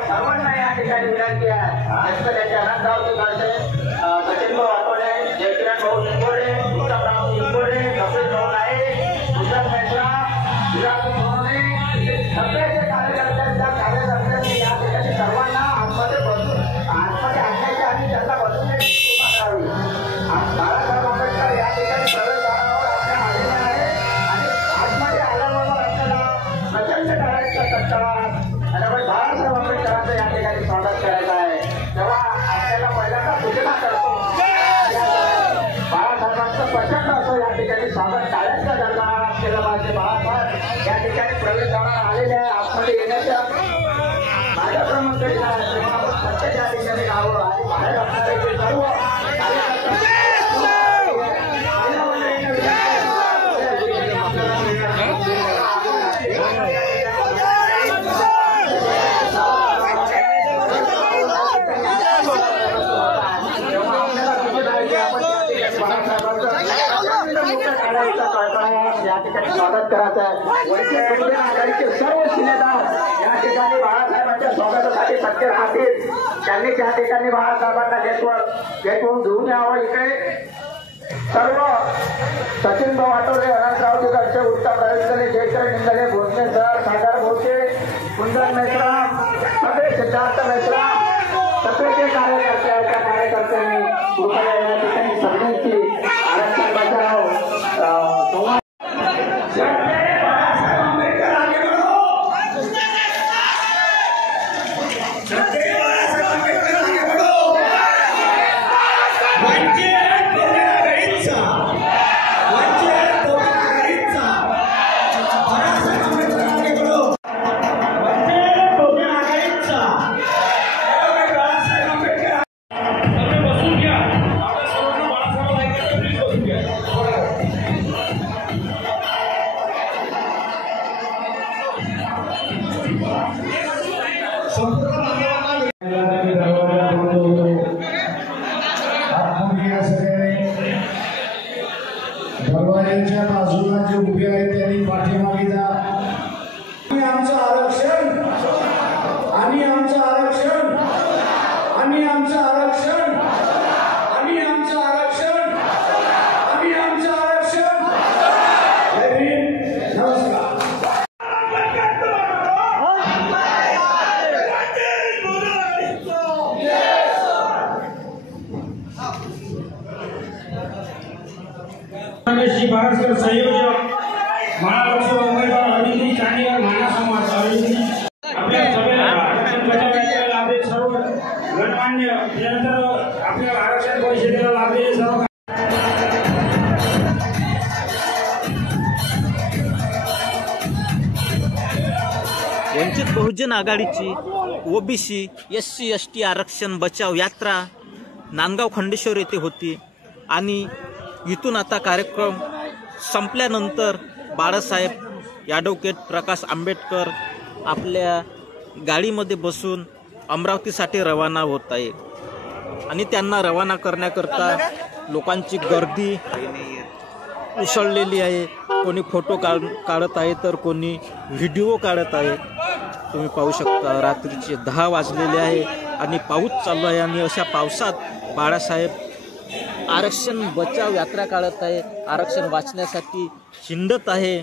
सर्वांना या ठिकाणी विनंती आहे त्यांच्या आनंदावती करते सचिन भाऊ आठवले, जयकिरण भाऊ इंगोडे, उत्तमराव इंगोडे, कपिल भाऊ नाईक, गुजरात मेश्रा, विराट सोनवणे, सगळ्याचे कार्यकर्त्यांच्या कार्यकर्त्यांनी या ठिकाणी सर्वांना आतमध्ये आणण्याची आणि त्यांना बसून करावी. बाळासाहेब आंबेडकर या ठिकाणी प्रवेशद्वारावर आपल्या आलेले आहे आणि आतमध्ये आल्याबरोबर आपल्याला प्रचंड करायचं टक्कर आणि बाळासाहेब आंबेडकरांचं या ठिकाणी स्वागत करायचं आहे. तेव्हा आपल्याला पहिल्यांदा सूचना करतो बाळासाहेबांचं प्रचंड असं या ठिकाणी स्वागत टाळ्यांच्या दरम्यान केलं पाहिजे. बाळासाहेब या ठिकाणी प्रवेशद्वारावर आलेले आहे. आतमध्ये येण्याच्या माझ्या क्रमांक प्रत्येक या ठिकाणी राहावं आणि बाहेर असणारे जे सर्व स्वागत करायचं आहे. वंचित आघाडीचे सर्व शिलेदार या ठिकाणी बाळासाहेबांच्या स्वागतासाठी सज्ज राहतील. त्यांनी त्या ठिकाणी बाळासाहेबांना गेटवरून घेऊन यावं. इकडे सर्व सचिन भाऊ आठवले, अनंतराव तिकडचे, उत्तम रविंद्रने, जयकिरण इंगले, भोसले सर, सागर भोसले, कुंदन मेश्राम, सगळे सिद्धार्थ मेश्राम, सगळे जे कार्यकर्ते आहेत त्या कार्यकर्त्यांनी कृपया या ठिकाणी सगळ्यांची आरक्षण बचाव दरवाजाच्या बाजूला जे उभे आहेत त्यांनी पाठीमागे जा. आमचं आरक्षण आणि आमचं आरक्षण आणि आमचं आरक्षण आणि आमचं आरक्षण आणि आमचं आरक्षण. नमस्कार. श्री बाळासाहेब संयोजक महाराष्ट्र उमेदवार अरविंद चांदीकर महासमाज आपल्या सभेला आरक्षण बचावायला लाभले सर्व गणमान्य त्यानंतर आपल्या आरक्षण परिषदेला लाभलेले सर्व वंचित बहुजन आघाडीची ओबीसी SC ST आरक्षण बचाव यात्रा नांदगाव खंडेश्वर येथे होती आणि इथून आता कार्यक्रम संपल्यानंतर बाळासाहेब ॲडव्होकेट प्रकाश आंबेडकर आपल्या गाडीमध्ये बसून अमरावतीसाठी रवाना होत आहे आणि त्यांना रवाना करण्याकरता लोकांची गर्दी उसळलेली आहे. कोणी फोटो काढत आहे तर कोणी व्हिडिओ काढत आहे. तुम्ही पाहू शकता रात्रीचे 10 वाजलेले आहे आणि पाऊस चालू आहे आणि अशा पावसात बाळासाहेब आरक्षण बचाव यात्रा काढत आहे, आरक्षण वाचण्यासाठी हिंडत आहे.